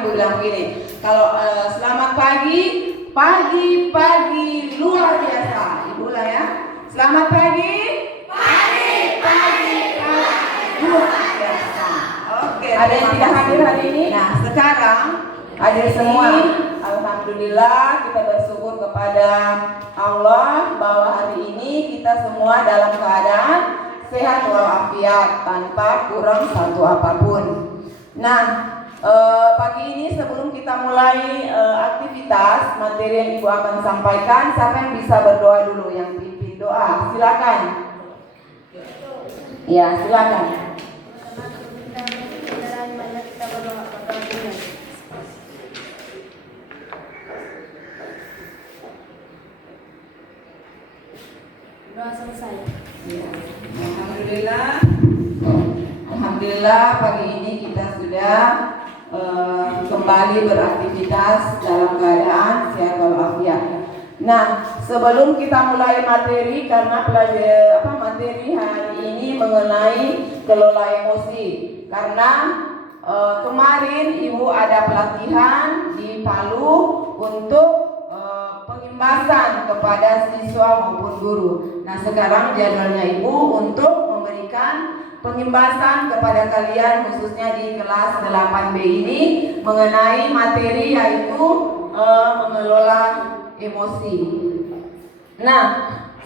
Ibu bilang begini, kalau selamat pagi, pagi luar biasa. Ibu lah ya. Selamat pagi, pagi luar biasa. Oke. Ada yang tidak hadir hari ini? Nah, sekarang hadir semua. Alhamdulillah, kita bersyukur kepada Allah bahwa hari ini kita semua dalam keadaan sehat walafiat tanpa kurang satu apapun. Nah, pagi ini sebelum kita mulai aktivitas materi yang Ibu akan sampaikan, siapa yang bisa berdoa dulu, yang pimpin doa? Silakan. Ya, silakan. Doa selesai. Ya. Alhamdulillah pagi ini kita sudah kembali beraktivitas dalam keadaan sehat walafiat. Nah, sebelum kita mulai materi, karena materi hari ini mengenai kelola emosi. Karena kemarin Ibu ada pelatihan di Palu untuk pengimbasan kepada siswa maupun guru. Nah, sekarang jadwalnya Ibu untuk memberikan pengimbasan kepada kalian khususnya di kelas 8B ini mengenai materi yaitu mengelola emosi. Nah,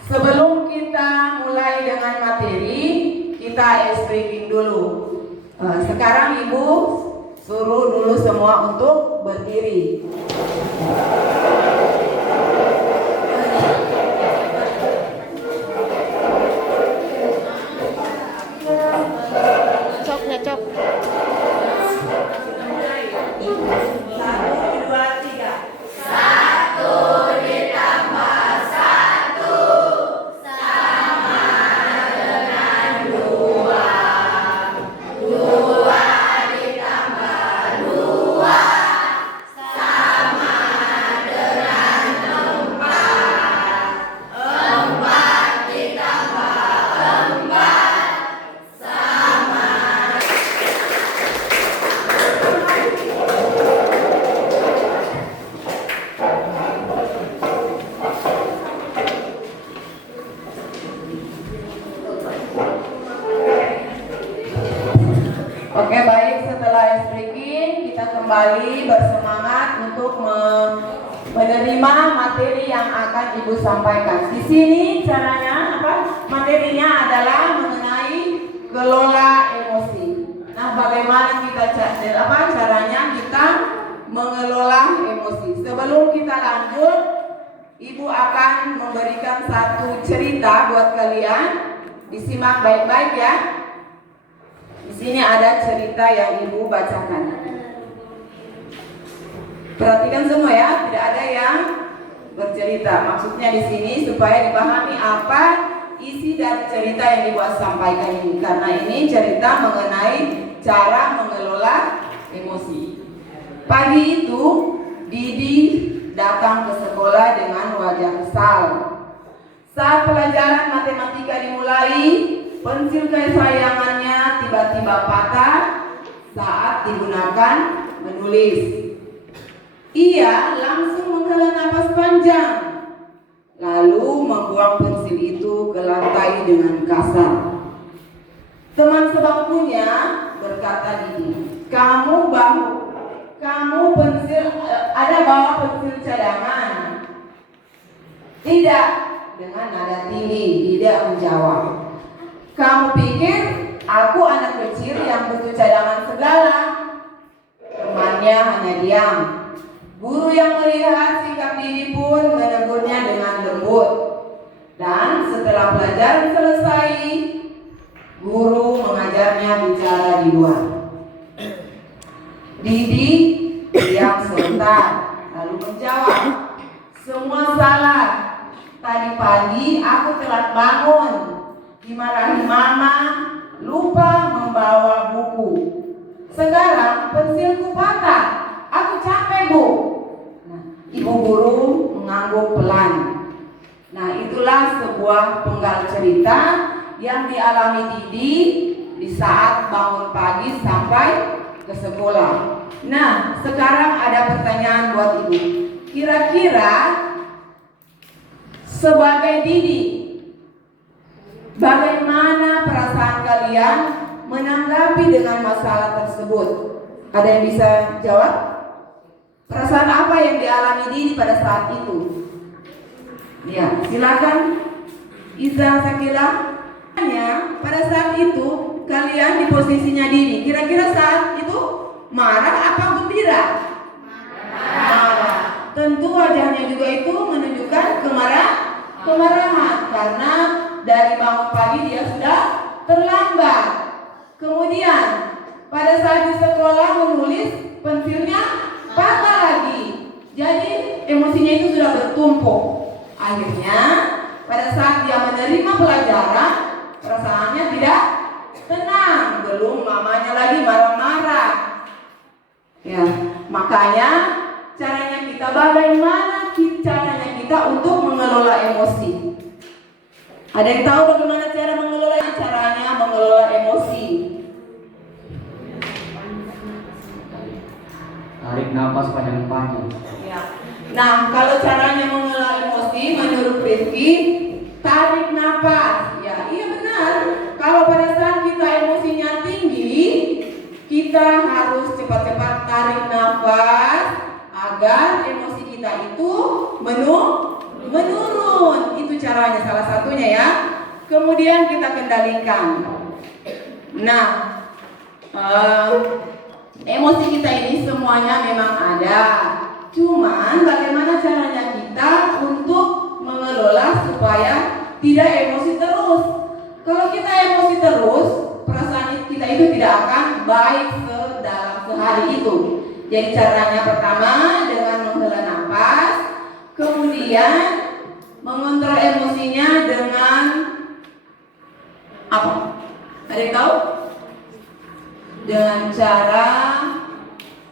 sebelum kita mulai dengan materi, kita ice breaking dulu. Sekarang Ibu suruh dulu semua untuk berdiri. Ngecok. Oke, baik, setelah ice breaking kita kembali bersemangat untuk menerima materi yang akan Ibu sampaikan. Di sini caranya materinya adalah mengenai kelola emosi. Nah, bagaimana caranya kita mengelola emosi? Sebelum kita lanjut, Ibu akan memberikan satu cerita buat kalian. Disimak baik-baik ya. Di sini ada cerita yang Ibu bacakan. Perhatikan semua ya, tidak ada yang bercerita. Maksudnya di sini supaya dipahami apa isi dari cerita yang Ibu sampaikan ini. Karena ini cerita mengenai cara mengelola emosi. Pagi itu, Didi datang ke sekolah dengan wajah kesal. Saat pelajaran matematika dimulai, pensil kesayangannya tiba-tiba patah saat digunakan menulis. Ia langsung menghela napas panjang, lalu membuang pensil itu ke lantai dengan kasar. Teman sebangkunya berkata, Didi, kamu pensil ada bawa pensil cadangan? Tidak, dengan nada tinggi dia menjawab. Kamu pikir aku anak kecil yang butuh cadangan segala? Temannya hanya diam. Guru yang melihat sikap Didi pun menegurnya dengan lembut. Dan setelah pelajaran selesai, guru mengajarnya bicara di luar. Didi diam sebentar, lalu menjawab, semua salah. Tadi pagi aku telat bangun, dimarahi mama, lupa membawa buku. Sekarang pensilku patah, aku capek Bu. Nah, ibu guru mengangguk pelan. Nah, itulah sebuah penggal cerita yang dialami Didi di saat bangun pagi sampai ke sekolah. Nah, sekarang ada pertanyaan buat Ibu. Kira-kira sebagai didik, bagaimana perasaan kalian menanggapi dengan masalah tersebut? Ada yang bisa jawab? Perasaan apa yang dialami Didi pada saat itu? Ya, silakan Iza Sakila. Pada saat itu kalian di posisinya Didi, kira-kira saat itu marah apa gembira? Marah. Tentu wajahnya juga itu menunjukkan kemarahan karena dari bangun pagi dia sudah terlambat. Kemudian pada saat di sekolah menulis pensilnya patah lagi. Jadi emosinya itu sudah bertumpuk. Akhirnya pada saat dia menerima pelajaran, perasaannya tidak tenang. Belum mamanya lagi marah-marah. Ya, makanya bagaimana caranya kita untuk mengelola emosi? Ada yang tahu bagaimana caranya mengelola emosi? Tarik nafas panjang-panjang. Ya. Nah, kalau caranya mengelola emosi menurut Rifki, tarik nafas. Ya, iya benar. Kalau pada saat kita emosinya tinggi, kita harus cepat-cepat tarik nafas agar emosi kita itu menurun. Itu caranya, salah satunya ya. Kemudian kita kendalikan. Nah, emosi kita ini semuanya memang ada. Cuman bagaimana caranya kita untuk mengelola supaya tidak emosi terus. Kalau kita emosi terus, perasaan kita itu tidak akan baik dalam sehari itu. Jadi caranya pertama dengan menghela nafas, kemudian mengontrol emosinya dengan apa? Ada yang tahu? Dengan cara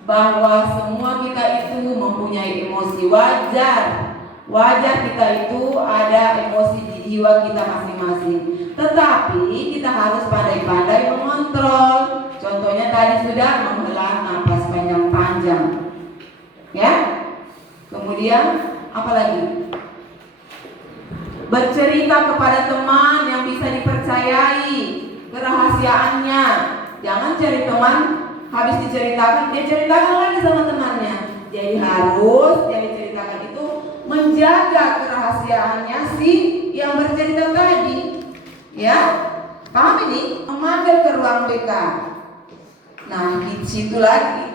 bahwa semua kita itu mempunyai emosi. Wajar kita itu ada emosi di jiwa kita masing-masing. Tetapi kita harus pandai-pandai mengontrol. Contohnya tadi sudah menghela nafas panjang-panjang. Ya. Kemudian apa lagi? Bercerita kepada teman yang bisa dipercayai kerahasiaannya. Jangan cari teman habis diceritakan, dia ceritakan lagi sama temannya. Jadi harus yang diceritakan itu menjaga kerahasiaannya si yang bercerita tadi. Ya, paham ini? Memanggil ke ruang BK. Nah, di situ lagi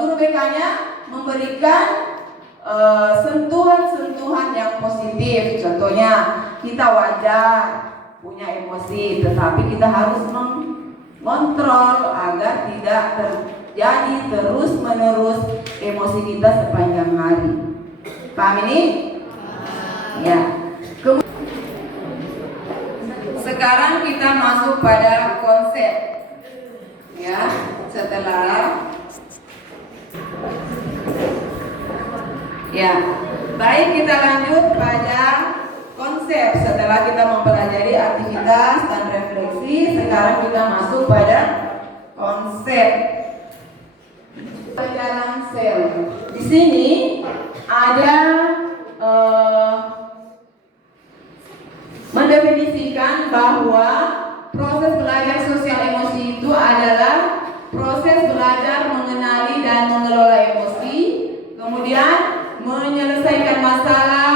guru BK-nya memberikan sentuhan-sentuhan yang positif. Contohnya, kita wajar punya emosi, tetapi kita harus mengontrol agar tidak terjadi terus-menerus emosi kita sepanjang hari. Paham ini? Ya. Sekarang kita masuk pada konsep. Ya, setelah ya, baik kita lanjut pada konsep. Setelah kita mempelajari aktivitas dan refleksi, sekarang kita masuk pada konsep. Pelajaran sel. Di sini ada mendefinisikan bahwa proses belajar sosial emosi itu adalah proses belajar mengenali dan mengelola emosi, kemudian menyelesaikan masalah,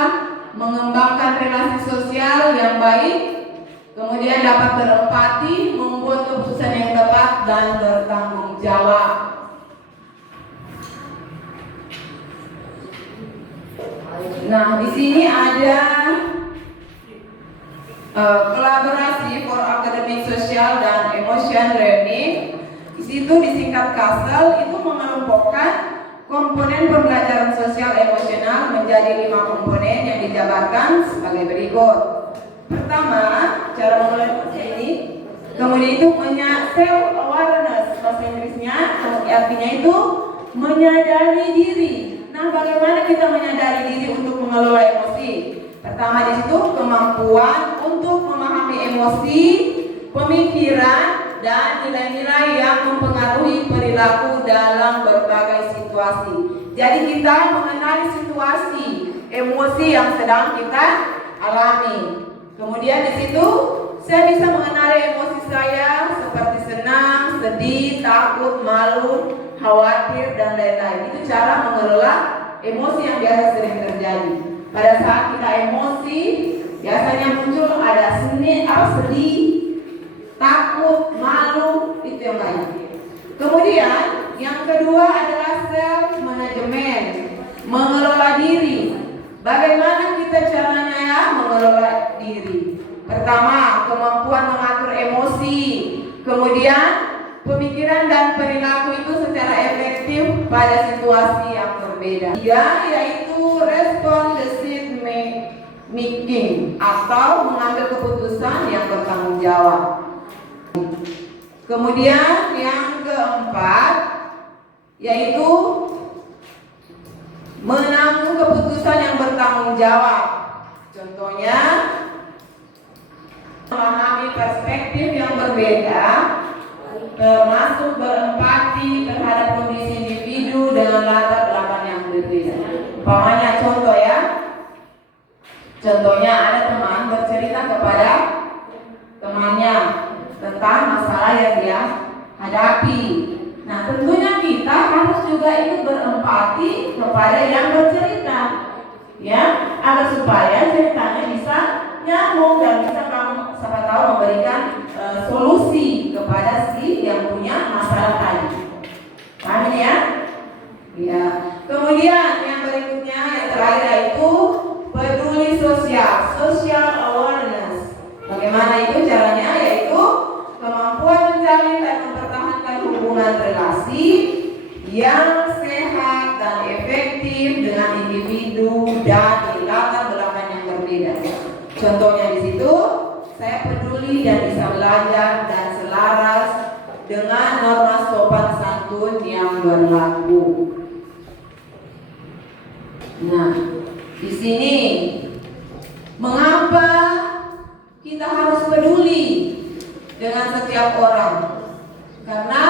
mengembangkan relasi sosial yang baik, kemudian dapat berempati, membuat keputusan yang tepat dan bertanggung jawab. Nah, di sini ada kolaborasi for academic, social dan emotion learning. Di situ disingkat KASEL itu mengelompokkan komponen pembelajaran sosial emosional menjadi 5 komponen yang dijabarkan sebagai berikut. Pertama, cara mengelola ini. Kemudian itu self awareness, bahasa Inggrisnya artinya itu menyadari diri. Nah, bagaimana kita menyadari diri untuk mengelola emosi? Pertama di situ kemampuan untuk memahami emosi, pemikiran, dan nilai-nilai yang mempengaruhi perilaku dalam berbagai situasi. Jadi kita mengenali situasi emosi yang sedang kita alami. Kemudian di situ saya bisa mengenali emosi saya seperti senang, sedih, takut, malu, khawatir, dan lain-lain. Itu cara mengelola emosi yang biasa sering terjadi. Pada saat kita emosi, biasanya muncul ada sedih, takut, malu, itu yang lain. Kemudian yang kedua adalah self management, mengelola diri. Bagaimana kita caranya ya mengelola diri? Pertama, kemampuan mengatur emosi. Kemudian pemikiran dan perilaku itu secara efektif pada situasi yang berbeda. Ya, yaitu responsive making atau mengambil keputusan yang bertanggung jawab. Kemudian yang keempat yaitu menanggung keputusan yang bertanggung jawab. Contohnya memahami perspektif yang berbeda, termasuk berempati terhadap kondisi individu dengan latar belakang yang berbeda. Umpamanya contohnya ada teman bercerita kepada temannya tentang masalah yang dia hadapi. Nah, tentunya kita harus juga ikut berempati kepada yang bercerita, ya, agar supaya ceritanya bisa nyambung dan bisa kamu siapa tahu memberikan solusi kepada si yang punya masalah tadi. Paham ya? Ya. Kemudian yang berikutnya yang terakhir yaitu peduli sosial, social awareness. Bagaimana itu caranya? Yaitu kemampuan menjalin dan mempertahankan hubungan relasi yang sehat dan efektif dengan individu dan di latar belakang yang berbeda. Contohnya di situ, saya peduli dan bisa belajar dan selaras dengan norma sopan santun yang berlaku. Nah, di sini mengapa kita harus peduli dengan setiap orang? Karena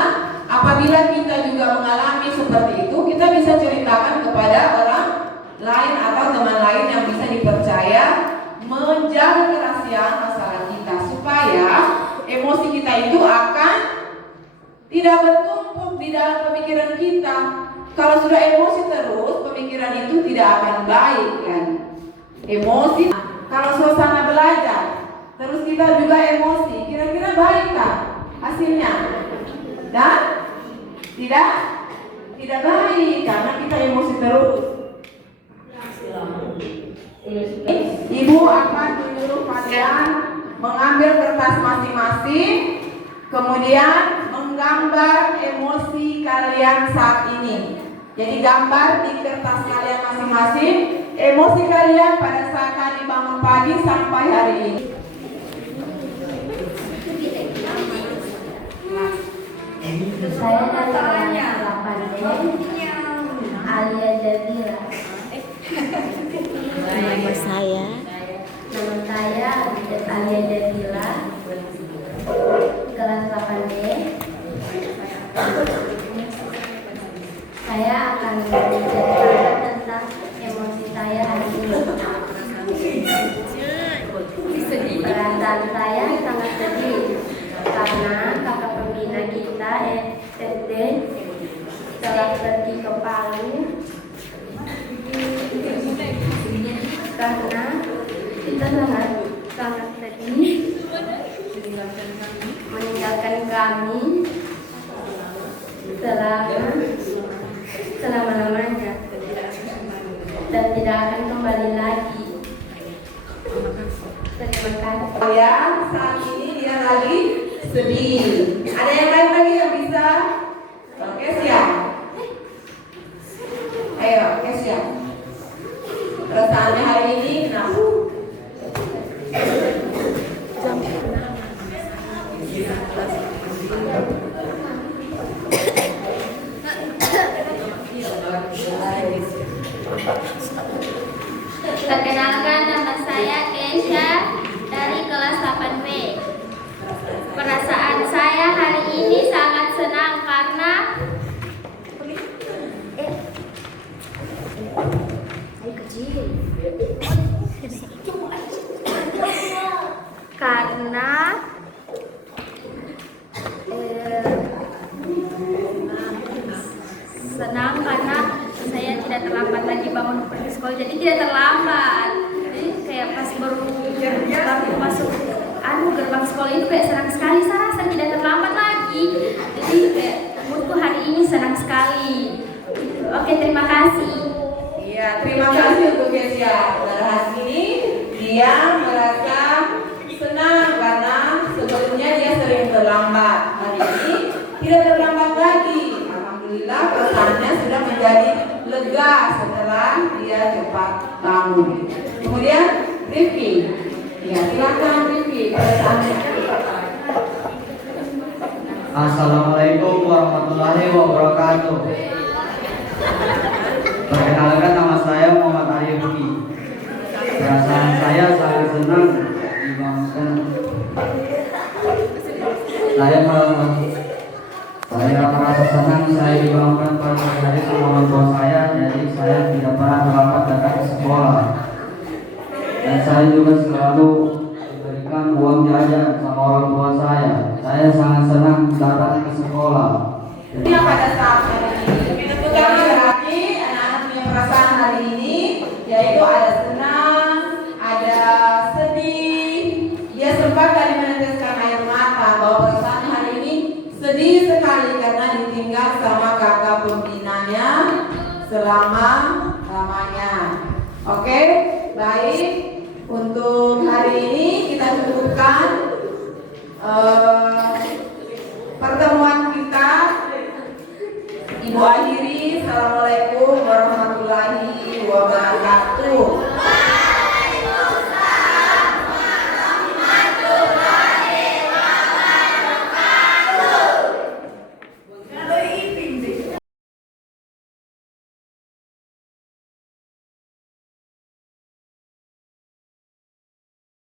apabila kita juga mengalami seperti itu, kita bisa ceritakan kepada orang lain atau teman lain yang bisa dipercaya, menjaga kerahasiaan masalah kita supaya emosi kita itu akan tidak bertumpuk di dalam pemikiran kita. Kalau sudah emosi terus, pemikiran itu tidak akan baik kan. Emosi, kalau suasana belajar terus kita juga emosi, kira-kira baik kan hasilnya? Dan tidak baik karena kita emosi terus. Ibu akan menyuruh kalian mengambil kertas masing-masing, kemudian menggambar emosi kalian saat ini. Jadi gambar di kertas kalian masing-masing emosi kalian pada saat tadi bangun pagi sampai hari ini. Saya dari kelas 8D, Alia Jadila. Nama saya Alia Jadila, kelas 8D. Saya akan menceritakan tentang emosi saya hari ini. Perasaan saya sangat sedih karena kakak pembina kita SD telah pergi ke Palu karena kita sangat sedih meninggalkan kami selama-lamanya dan tidak akan kembali lagi. Terima kasih. Ya, saat ini dia lagi sedih. Ada yang lain lagi yang bisa? Oke, siap. Ayo, oke, siap. Perasaannya hari ini kenapa? Perkenalkan, nama saya Kesha dari kelas 8B. Perasaan saya senang karena saya tidak terlambat lagi bangun pergi sekolah. Jadi tidak terlambat. Jadi kayak pas baru masuk gerbang sekolah itu kayak senang sekali. Saya rasa tidak terlambat lagi. Jadi kayak moodku hari ini senang sekali. Oke, terima kasih. Iya, terima kasih untuk Kesia. Pada hari ini dia merasa senang karena sebelumnya dia sering terlambat. Hari ini tidak terlambat lagi. Alhamdulillah perasaannya sudah menjadi lega setelah dia cepat bangun. Kemudian Rifki, ya silakan Rifki perasaannya. Assalamualaikum warahmatullahi wabarakatuh. Perkenalkan, nama saya Muhammad Arifki. Perasaan saya sangat senang dibangunkan. Saya merasa senang saya dibangunkan pada hari sama orang tua saya, jadi saya tidak pernah terlambat datang ke sekolah. Dan saya juga selalu diberikan uang jajan sama orang tua saya. Saya sangat senang datang ke sekolah. Jadi pada saat hari ini kami berarti anak-anak punya perasaan hari ini, yaitu ada senang, ada sedih. Dia sempat tadi meneteskan air mata bahwa perasaan hari ini sedih sekali karena ditinggal sama kakak pembinanya selama-lamanya. Oke, baik. Untuk hari ini kita cukupkan pertemuan kita. Ibu Ahi